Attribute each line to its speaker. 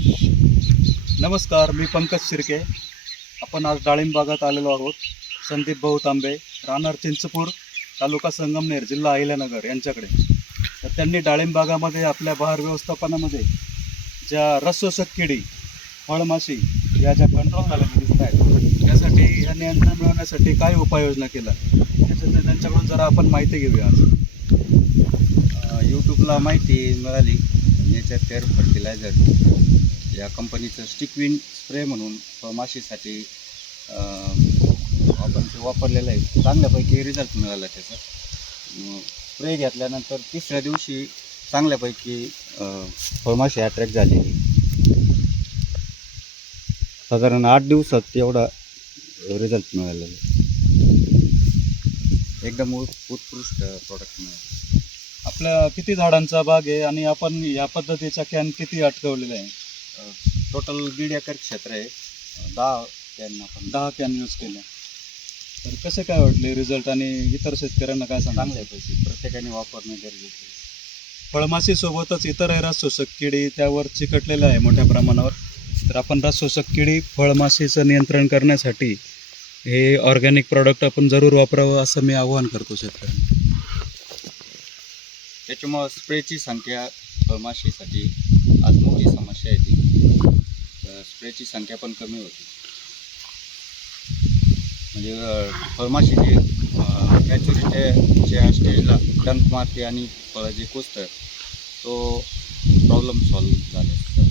Speaker 1: नमस्कार मी पंकज शिर्के. आपण आज डाळिंब भागात आलेलो आहोत. संदीप भाऊ तांबे राहणार चिंचपूर तालुका संगमनेर जिल्हा अहिल्यानगर यांच्याकडे. तर त्यांनी डाळिंब बागामध्ये आपल्या बहार व्यवस्थापनामध्ये ज्या रसशोषक किडी फळमाशी या ज्या कंट्रोल झालेल्या दिसत आहेत त्यासाठी ह्या नियंत्रण मिळवण्यासाठी काय उपाययोजना केल्या? त्याच्या त्यांच्याकडून जरा आपण माहिती घेऊया आज.
Speaker 2: यूट्यूबला माहिती मिळाली. नेचर केअर फर्टिलायझर या कंपनीचं स्टिकविन स्प्रे म्हणून माशीसाठी आपण ते वापरलेलं आहे चांगल्यापैकी रिझल्ट मिळाला त्याचा. स्प्रे घेतल्यानंतर तिसऱ्या दिवशी चांगल्यापैकी फळमाशी अट्रॅक्ट झालेली. साधारण आठ दिवसात एवढा रिझल्ट मिळालेला. एकदम उत् उत्कृष्ट प्रॉडक्ट मिळालं.
Speaker 1: आपल्या किती झाडांचा बाग आहे आणि आपण या पद्धतीचा कॅन किती अटकवलेला आहे?
Speaker 2: टोटल दीड एकर क्षेत्र आहे. दहा त्यांना पण
Speaker 1: दहा कॅन यूज केले. तर कसे काय वाटले रिझल्ट आणि इतर शेतकऱ्यांना काय सांगा
Speaker 2: चांगले पैसे प्रत्येकाने वापरणं गरजेचं आहे.
Speaker 1: फळमाशी सोबतच इतर रस शोषक किडी त्यावर चिकटलेल्या आहे मोठ्या प्रमाणावर. तर आपण रस शोषक किडी फळमाशीचं नियंत्रण करण्यासाठी हे ऑर्गॅनिक प्रॉडक्ट आपण जरूर वापरावं असं मी आवाहन करतो शेतकऱ्यांना.
Speaker 2: त्याच्यामुळं स्प्रेची संख्या फळमाशीसाठी आज मोठी समस्या आहे ती. तर स्प्रेची संख्या पण कमी होती. म्हणजे अं, फळमाशीचे मॅच्युरिटीच्या स्टेजला डंक मारते आणि फळं जे कुसतं तो प्रॉब्लेम सॉल्व्ह झाले